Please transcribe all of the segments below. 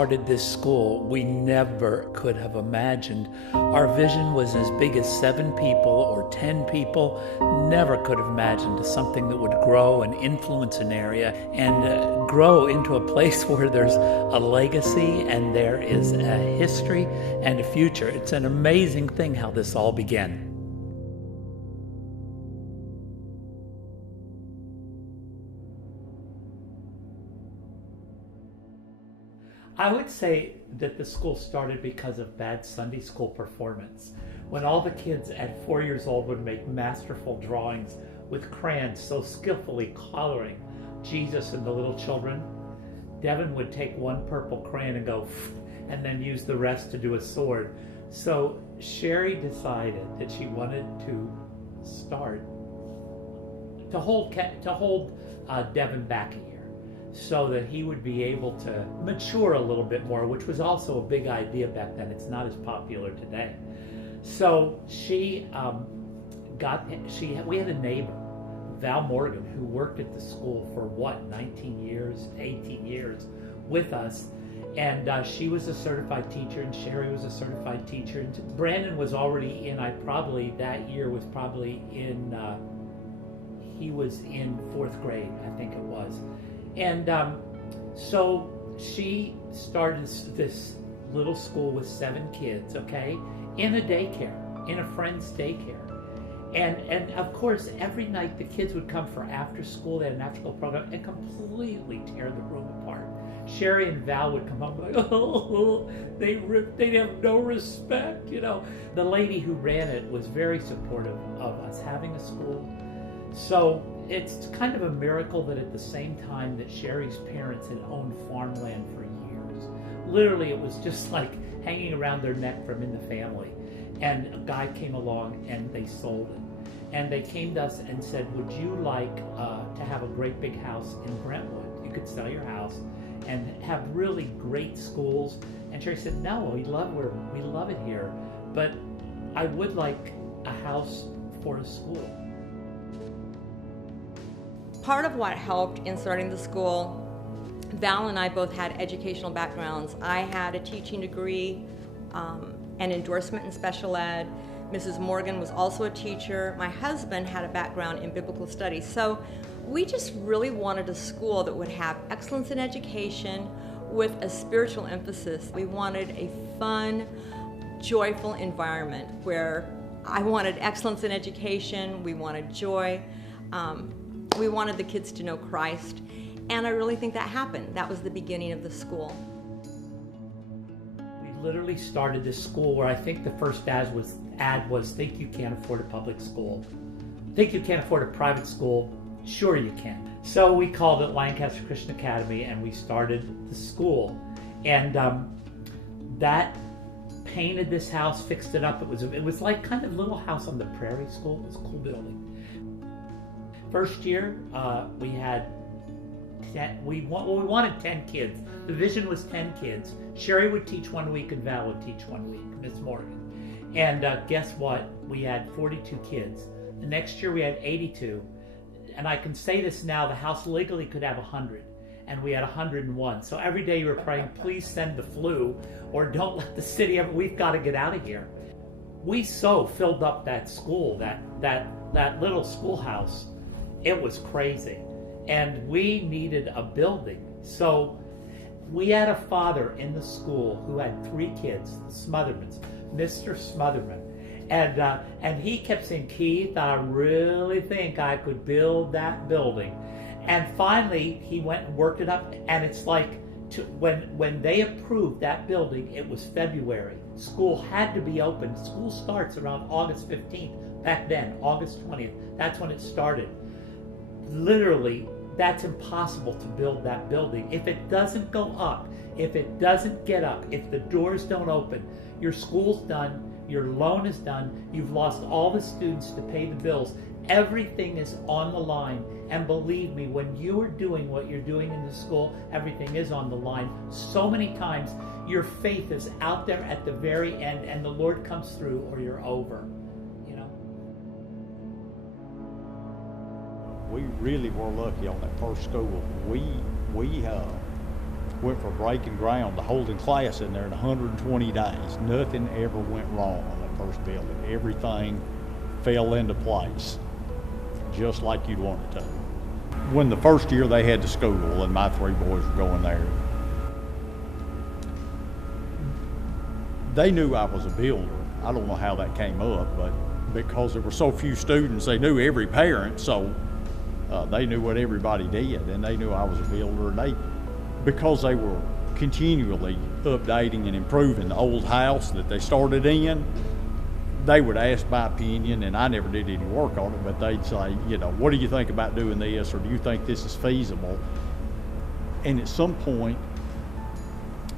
started this school, we never could have imagined. Our vision was as big as 7 people or 10 people. Never could have imagined something that would grow and influence an area and grow into a place where there's a legacy and there is a history and a future. It's an amazing thing how this all began. I would say that the school started because of bad Sunday school performance. When all the kids at 4 years old would make masterful drawings with crayons so skillfully coloring Jesus and the little children, Devin would take one purple crayon and go, and then use the rest to do a sword. So Sherry decided that she wanted to start, to hold Devin back a year, so that he would be able to mature a little bit more, which was also a big idea back then. It's not as popular today. So we had a neighbor, Val Morgan, who worked at the school for 18 years with us. And she was a certified teacher, and Sherry was a certified teacher. And Brandon was already in, he was in 4th grade, I think it was. And so she started this little school with 7 kids, okay, in a daycare, in a friend's daycare. And of course, every night the kids would come for after school. They had an after school program and completely tear the room apart. Sherry and Val would come home like, oh, they'd have no respect, you know. The lady who ran it was very supportive of us having a school. So it's kind of a miracle that at the same time that Sherry's parents had owned farmland for years. Literally, it was just like hanging around their neck from in the family. And a guy came along and they sold it. And they came to us and said, would you like to have a great big house in Brentwood? You could sell your house and have really great schools. And Sherry said, no, we love it here, but I would like a house for a school. Part of what helped in starting the school, Val and I both had educational backgrounds. I had a teaching degree, an endorsement in special ed. Mrs. Morgan was also a teacher. My husband had a background in biblical studies. So we just really wanted a school that would have excellence in education with a spiritual emphasis. We wanted a fun, joyful environment where I wanted excellence in education, we wanted joy, we wanted the kids to know Christ, and I really think that happened. That was the beginning of the school. We literally started this school where I think the first ad was, think you can't afford a public school. Think you can't afford a private school? Sure you can. So we called it Lancaster Christian Academy, and we started the school. And that painted this house, fixed it up. It was like kind of Little House on the Prairie school. It was a cool building. First year, we had 10, we wanted 10 kids. The vision was 10 kids. Sherry would teach 1 week and Val would teach 1 week, Miss Morgan. And guess what? We had 42 kids. The next year we had 82. And I can say this now, the house legally could have 100. And we had 101. So every day you were praying, please send the flu, or don't let the city we've got to get out of here. We so filled up that school, that little schoolhouse. It was crazy. And we needed a building. So we had a father in the school who had 3 kids, Smothermans, Mr. Smotherman. And he kept saying, Keith, I really think I could build that building. And finally, he went and worked it up. And it's like, when they approved that building, it was February. School had to be open. School starts around August 15th. Back then, August 20th. That's when it started. Literally, that's impossible to build that building. If it doesn't go up, if it doesn't get up, if the doors don't open, your school's done, your loan is done, you've lost all the students to pay the bills. Everything is on the line. And believe me, when you are doing what you're doing in the school, everything is on the line. So many times, your faith is out there at the very end, and the Lord comes through, or you're over. You know. We really were lucky on that first school. We went from breaking ground to holding class in there in 120 days. Nothing ever went wrong on that first building. Everything fell into place, just like you'd want it to. When the first year they had the school and my 3 boys were going there, they knew I was a builder. I don't know how that came up, but because there were so few students, they knew every parent, so they knew what everybody did, and they knew I was a builder. And because they were continually updating and improving the old house that they started in, they would ask my opinion, and I never did any work on it, but they'd say, you know, what do you think about doing this, or do you think this is feasible? And at some point,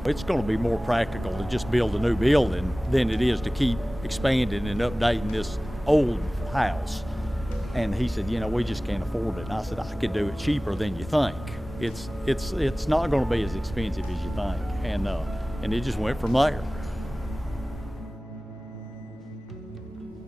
it's going to be more practical to just build a new building than it is to keep expanding and updating this old house. And he said, you know, we just can't afford it. And I said, I could do it cheaper than you think. It's not going to be as expensive as you think. And it just went from there.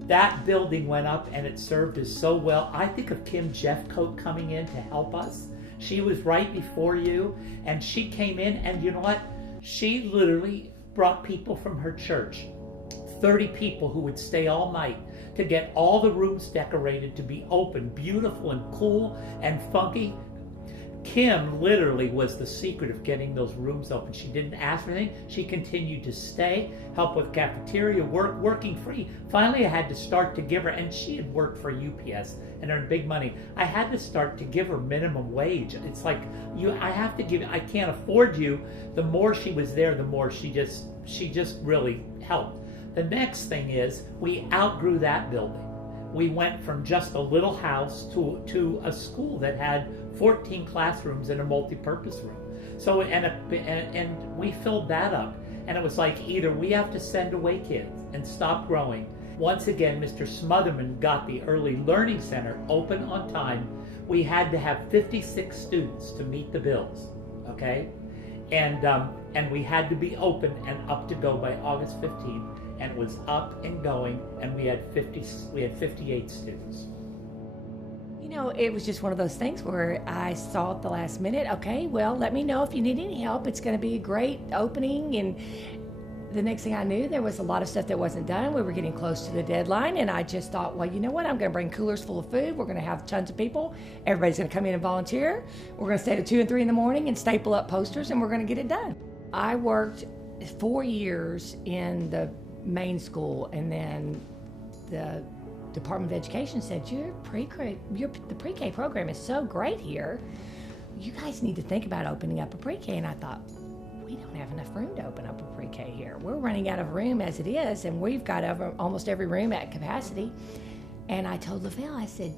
That building went up and it served us so well. I think of Kim Jeffcoat coming in to help us. She was right before you, and she came in, and you know what? She literally brought people from her church, 30 people who would stay all night to get all the rooms decorated to be open, beautiful and cool and funky. Kim literally was the secret of getting those rooms open. She didn't ask for anything. She continued to stay, help with cafeteria, working free. Finally, I had to start to give her, and she had worked for UPS and earned big money. I had to start to give her minimum wage. It's like, I have to give, I can't afford you. The more she was there, the more she just really helped. The next thing is, we outgrew that building. We went from just a little house to a school that had 14 classrooms and a multi-purpose room. So, and we filled that up. And it was like, either we have to send away kids and stop growing. Once again, Mr. Smotherman got the Early Learning Center open on time. We had to have 56 students to meet the bills, okay? And we had to be open and up to go by August 15th. And it was up and going, and we had 58 students. You know, it was just one of those things where I saw at the last minute, okay, well, let me know if you need any help. It's going to be a great opening. And the next thing I knew, there was a lot of stuff that wasn't done. We were getting close to the deadline, and I just thought, well, you know what? I'm going to bring coolers full of food. We're going to have tons of people. Everybody's going to come in and volunteer. We're going to stay till 2 and 3 in the morning and staple up posters, and we're going to get it done. I worked 4 years in the main school, and then the Department of Education said, the pre-K program is so great here. You guys need to think about opening up a pre-K. And I thought, we don't have enough room to open up a pre-K here. We're running out of room as it is, and we've got almost every room at capacity. And I told Lavelle, I said,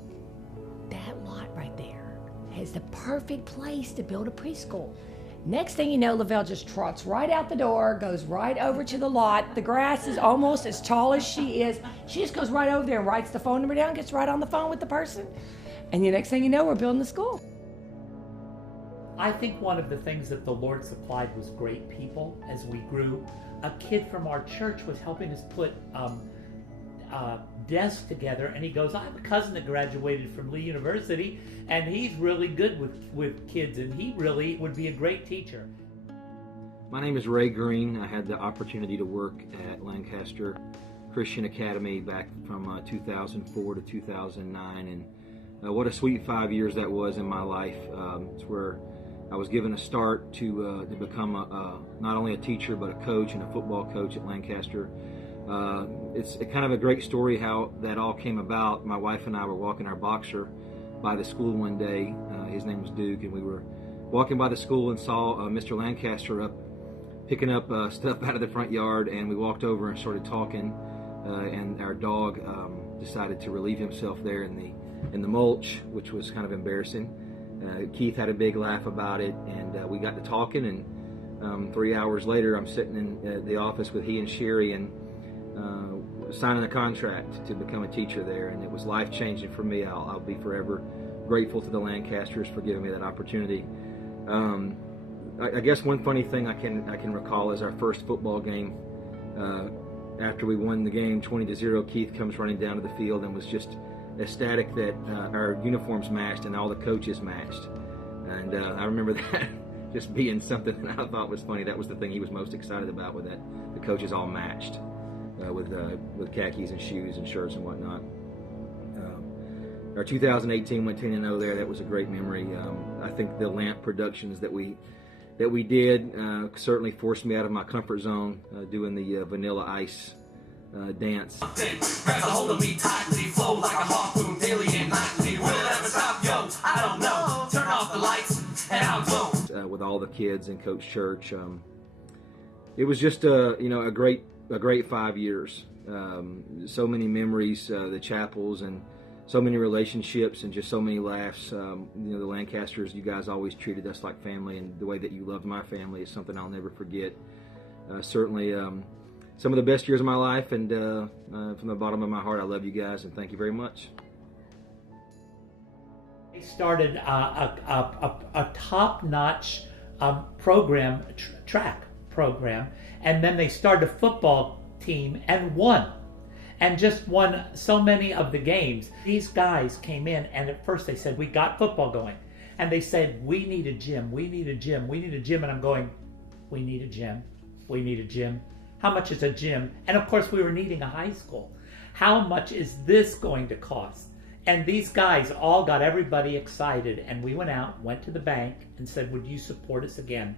that lot right there is the perfect place to build a preschool. Next thing you know, Lavelle just trots right out the door, goes right over to the lot. The grass is almost as tall as she is. She just goes right over there and writes the phone number down, gets right on the phone with the person. And the next thing you know, we're building the school. I think one of the things that the Lord supplied was great people as we grew. A kid from our church was helping us put desks together, and he goes, I have a cousin that graduated from Lee University, and he's really good with kids, and he really would be a great teacher. My name is Ray Green. I had the opportunity to work at Lancaster Christian Academy back from 2004 to 2009, and what a sweet 5 years that was in my life. It's where I was given a start to become not only a teacher but a coach and a football coach at Lancaster. It's kind of a great story how that all came about. My wife and I were walking our boxer by the school one day. His name was Duke, and we were walking by the school and saw Mr. Lancaster picking up stuff out of the front yard, and we walked over and started talking, and our dog decided to relieve himself there in the mulch, which was kind of embarrassing. Keith had a big laugh about it, and we got to talking, and 3 hours later I'm sitting in the office with he and Sherry, and signing a contract to become a teacher there, and it was life-changing for me. I'll be forever grateful to the Lancasters for giving me that opportunity. I guess one funny thing I can recall is our first football game. After we won the game 20-0, Keith comes running down to the field and was just ecstatic that our uniforms matched and all the coaches matched. And I remember just being something that I thought was funny. That was the thing he was most excited about, with that the coaches all matched with khakis and shoes and shirts and whatnot. Our 2018 went 10-0 there. That was a great memory. I think the lamp productions that we did certainly forced me out of my comfort zone, doing the Vanilla Ice dance. Grab a hold of me tightly, flow like a harpoon daily and nightly. Will it ever stop? Yo, I don't know. Turn off the lights and I'll go. With all the kids and Coach Church, it was just a great 5 years. So many memories, the chapels, and so many relationships, and just so many laughs. The Lancasters, you guys always treated us like family, and the way that you loved my family is something I'll never forget. Certainly some of the best years of my life, and from the bottom of my heart, I love you guys, and thank you very much. They started a top-notch program, track program, and then they started a football team and won. And just won so many of the games. These guys came in, and at first they said, we got football going. And they said, we need a gym, we need a gym, we need a gym. And I'm going, we need a gym, we need a gym. How much is a gym? And of course we were needing a high school. How much is this going to cost? And these guys all got everybody excited, and we went out, went to the bank, and said, would you support us again?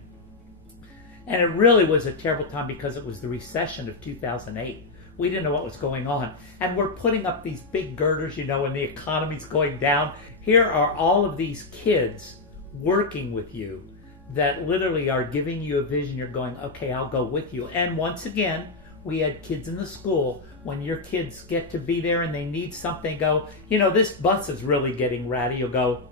And it really was a terrible time, because it was the recession of 2008. We didn't know what was going on. And we're putting up these big girders, when the economy's going down. Here are all of these kids working with you that literally are giving you a vision. You're going, okay, I'll go with you. And once again, we had kids in the school. When your kids get to be there and they need something, go, this bus is really getting ratty. You'll go,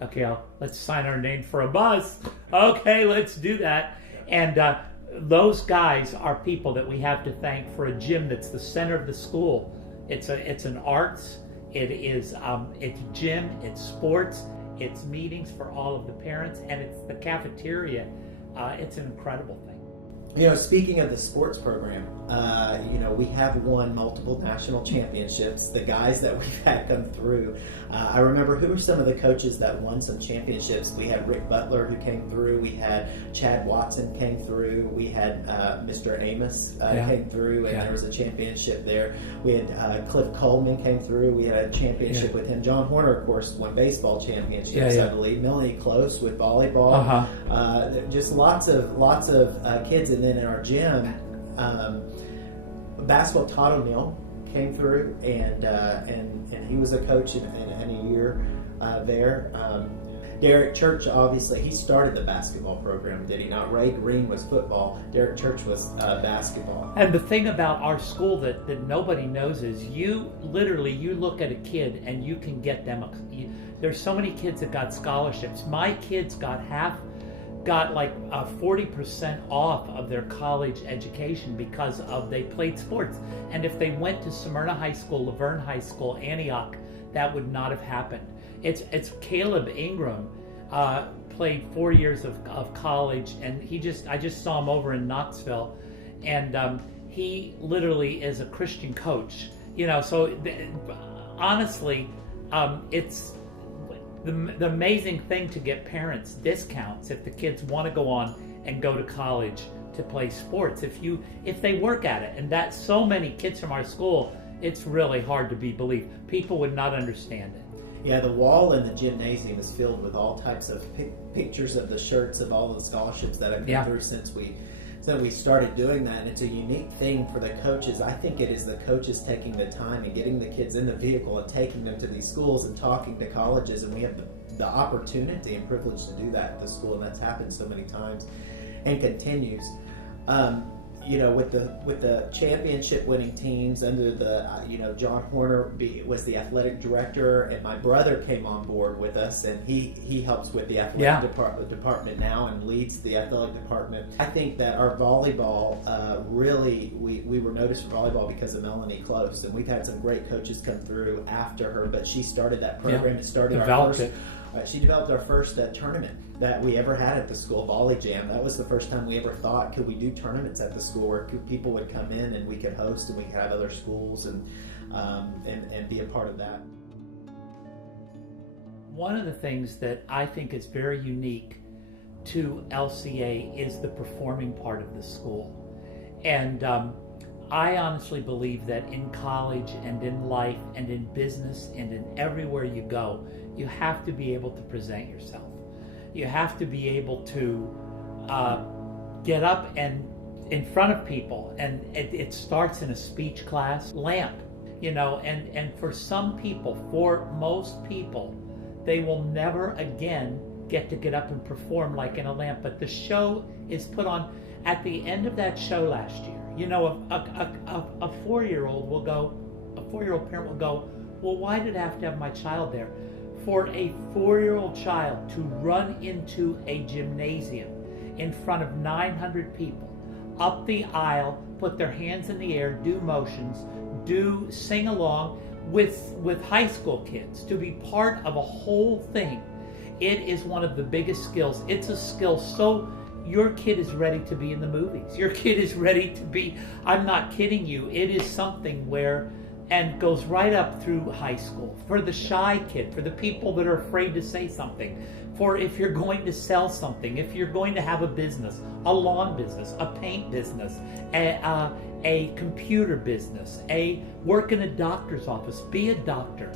okay, let's sign our name for a bus. Okay, let's do that. And those guys are people that we have to thank for a gym that's the center of the school. It's an arts, it's gym, it's sports, it's meetings for all of the parents, and it's the cafeteria. It's an incredible thing. Speaking of the sports program, we have won multiple national championships. The guys that we've had come through, I remember who were some of the coaches that won some championships. We had Rick Butler who came through. We had Chad Watson came through. We had Mr. Amos came through, and there was a championship there. We had Cliff Coleman came through. We had a championship with him. John Horner, of course, won baseball championships, I believe. Melanie Close with volleyball. Just lots of kids. And then in our gym, basketball, Todd O'Neill came through, and he was a coach in a year there. Derek Church, obviously, he started the basketball program, did he not? Ray Green was football. Derek Church was basketball. And the thing about our school that nobody knows is you look at a kid and you can get them. There's so many kids that got scholarships. My kids got like 40% off of their college education because they played sports. And if they went to Smyrna High School, Laverne High School, Antioch, that would not have happened. It's Caleb Ingram played 4 years of college, and I just saw him over in Knoxville, and he literally is a Christian coach. So honestly, it's the amazing thing to get parents discounts if the kids want to go on and go to college to play sports. If they work at it, and that's so many kids from our school, it's really hard to be believed. People would not understand it. Yeah, the wall in the gymnasium is filled with all types of pictures of the shirts of all the scholarships that have come through since we started doing that. And it's a unique thing for the coaches. I think it is the coaches taking the time and getting the kids in the vehicle and taking them to these schools and talking to colleges. And we have the opportunity and privilege to do that at the school, and that's happened so many times and continues. With the championship winning teams under the, John Horner was the athletic director, and my brother came on board with us, and he helps with the athletic department now and leads the athletic department. I think that our volleyball, really, we were noticed for volleyball because of Melanie Close, and we've had some great coaches come through after her, but she started that program. It started she developed our first tournament that we ever had at the school, Volley Jam. That was the first time we ever thought, could we do tournaments at the school where people would come in and we could host and we could have other schools and be a part of that. One of the things that I think is very unique to LCA is the performing part of the school. And I honestly believe that in college and in life and in business and in everywhere you go, you have to be able to present yourself. You have to be able to get up and in front of people, and it starts in a speech class. LAMP, you know, and for some people, for most people, they will never again get up and perform like in a LAMP. But the show is put on at the end of that show last year. You know, a 4-year-old will go, a 4-year-old parent will go, well, why did I have to have my child there? For a 4-year-old child to run into a gymnasium in front of 900 people, up the aisle, put their hands in the air, do motions, sing along with high school kids, to be part of a whole thing, it is one of the biggest skills. It's a skill. So your kid is ready to be in the movies. Your kid is ready to be, I'm not kidding you, it is something where, and goes right up through high school, for the shy kid, for the people that are afraid to say something, for if you're going to sell something, if you're going to have a business, a lawn business, a paint business, a computer business, work in a doctor's office, be a doctor.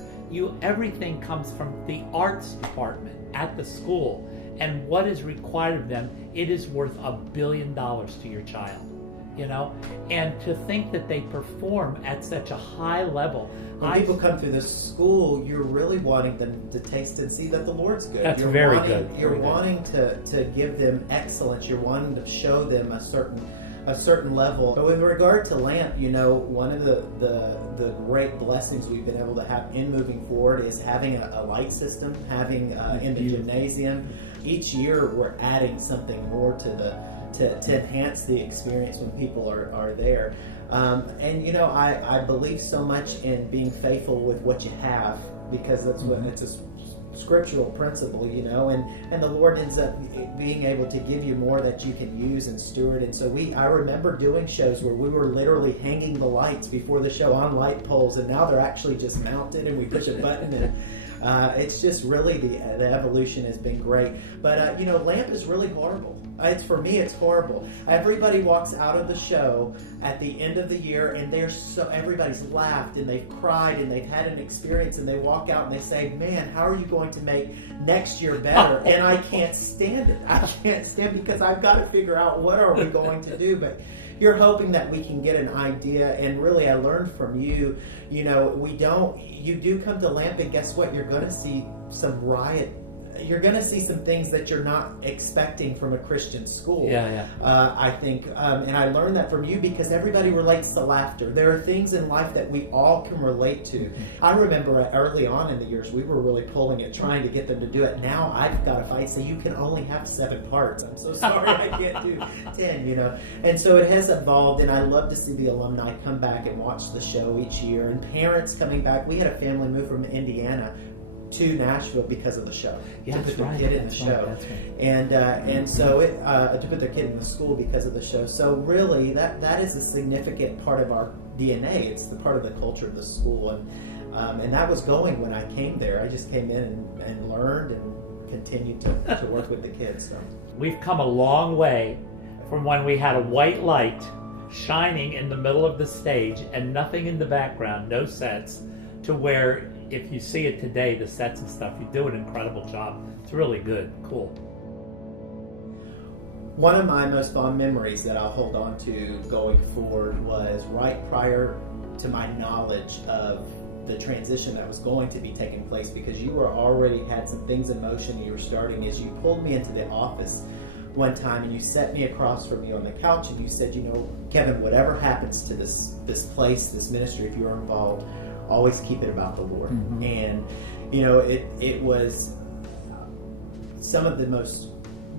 Everything comes from the arts department at the school, and what is required of them, it is worth $1 billion to your child. You know, and to think that they perform at such a high level. When people come through this school, you're really wanting them to taste and see that the Lord's good. That's very good. You're wanting to give them excellence. You're wanting to show them a certain level. But with regard to LAMP, you know, one of the great blessings we've been able to have in moving forward is having a light system, having in the gymnasium. Each year we're adding something more to enhance the experience when people are there. And you know, I believe so much in being faithful with what you have, because that's what it's a scriptural principle, you know, and the Lord ends up being able to give you more that you can use and steward. And so I remember doing shows where we were literally hanging the lights before the show on light poles, and now they're actually just mounted and we push a button and it's just really the evolution has been great. But you know, LAMP is really horrible. For me, it's horrible. Everybody walks out of the show at the end of the year, and everybody's laughed and they've cried and they've had an experience, and they walk out and they say, "Man, how are you going to make next year better?" And I can't stand it. I can't stand, because I've got to figure out what are we going to do. But you're hoping that we can get an idea, and really, I learned from you. You know, you do come to LAMP, and guess what? You're going to see some riot. You're going to see some things that you're not expecting from a Christian school. I think, and I learned that from you, because everybody relates to laughter. There are things in life that we all can relate to. I remember early on in the years, we were really pulling it, trying to get them to do it. Now I've got to fight, say you can only have 7 parts. I'm so sorry I can't do 10, you know. And so it has evolved, and I love to see the alumni come back and watch the show each year, and parents coming back. We had a family move from Indiana to Nashville because of the show. Yeah, to put their kid in the show. That's right. And so to put their kid in the school because of the show. So really, that is a significant part of our DNA. It's the part of the culture of the school, and that was going when I came there. I just came in and learned and continued to work with the kids. So we've come a long way from when we had a white light shining in the middle of the stage and nothing in the background, no sets, to where, if you see it today, the sets and stuff, you do an incredible job. It's really good. Cool. One of my most fond memories that I'll hold on to going forward was right prior to my knowledge of the transition that was going to be taking place, because you were already had some things in motion and you were starting, is you pulled me into the office one time and you set me across from you on the couch and you said, you know, Kevin, whatever happens to this place, this ministry, if you're involved, always keep it about the Lord. And you know, it was some of the most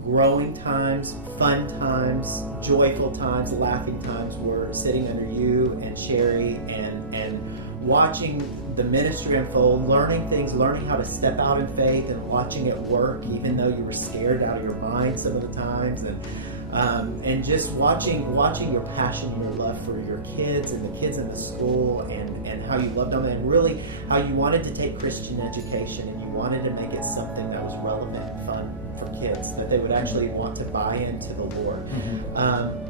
growing times, fun times, joyful times, laughing times were sitting under you and Sherry and watching the ministry unfold, learning things, learning how to step out in faith and watching it work, even though you were scared out of your mind some of the times, and just watching your passion, your love for your kids and the kids in the school, and how you loved them, and really how you wanted to take Christian education and you wanted to make it something that was relevant and fun for kids, that they would actually want to buy into the Lord.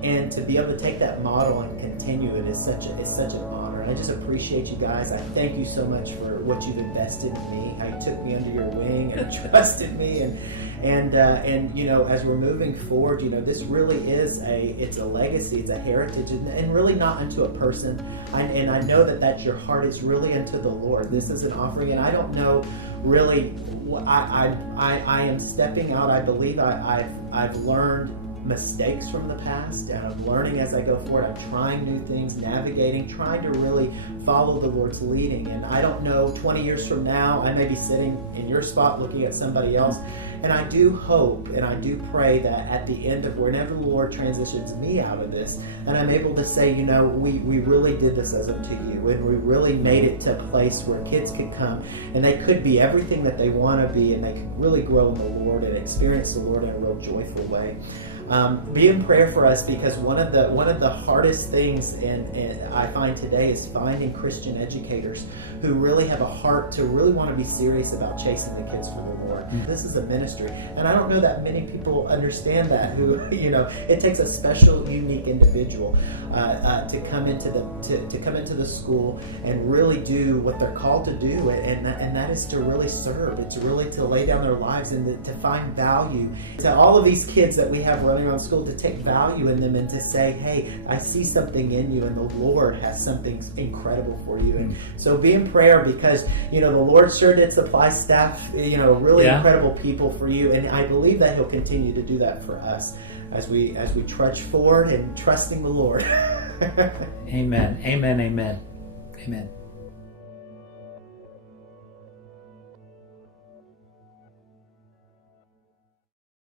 And to be able to take that model and continue it is such an honor. And I just appreciate you guys. I thank you so much for what you've invested in me, how you took me under your wing and trusted me, and you know, as we're moving forward, you know, this really is it's a legacy, it's a heritage, and really not unto a person. And I know that that's your heart. It's really unto the Lord. This is an offering, and I don't know really. I am stepping out. I believe I've learned mistakes from the past, and I'm learning as I go forward. I'm trying new things, navigating, trying to really follow the Lord's leading. And I don't know, 20 years from now, I may be sitting in your spot looking at somebody else. And I do hope and I do pray that at the end of whenever the Lord transitions me out of this, and I'm able to say, you know, we really did this as unto you, and we really made it to a place where kids could come and they could be everything that they want to be, and they could really grow in the Lord and experience the Lord in a real joyful way. Be in prayer for us, because one of the hardest things and I find today is finding Christian educators who really have a heart to really want to be serious about chasing the kids for the Lord. This is a ministry, and I don't know that many people understand that. Who, you know, it takes a special, unique individual to come into the school and really do what they're called to do, and that is to really serve. It's really to lay down their lives and to find value to all of these kids that we have running around school, to take value in them and to say, hey, I see something in you, and the Lord has something incredible for you. And so be in prayer, because, you know, the Lord sure did supply staff, you know, really incredible people for you, and I believe that He'll continue to do that for us as we trudge forward and trusting the Lord. Amen. Amen. Amen. Amen.